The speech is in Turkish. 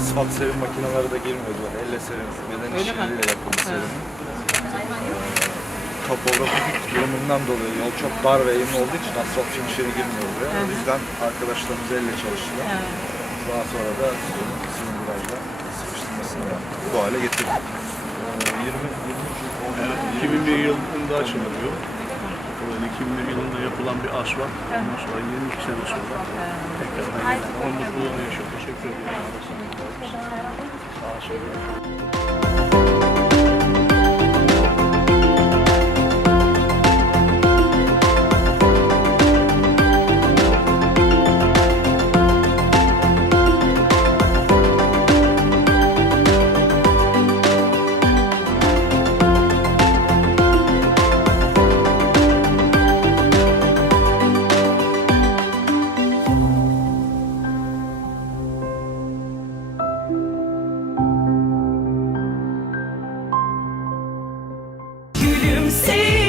asfalt serim makineleri de girmiyordu. Elle serim, beden Öyle mi? işçiliğiyle yapıldı serim. Topografik durumundan dolayı yol çok dar ve eğimli olduğu için asfalt finişleri girmiyor buraya. O yüzden arkadaşlarımız elle çalıştılar. Evet. Daha sonra da sizin virajla sıkıştırmasını yaptık. Bu hale getirdik. Ee, 20, 23 yıl oldu. Evet, 2001 yılında açılıyor. Yani 2001 yapılan bir asfalt. Ondan sonra 22 sene sonra tekrardan yeniden o mutluluğunu yaşıyor. Teşekkür ediyorum. Sağ olsun. see.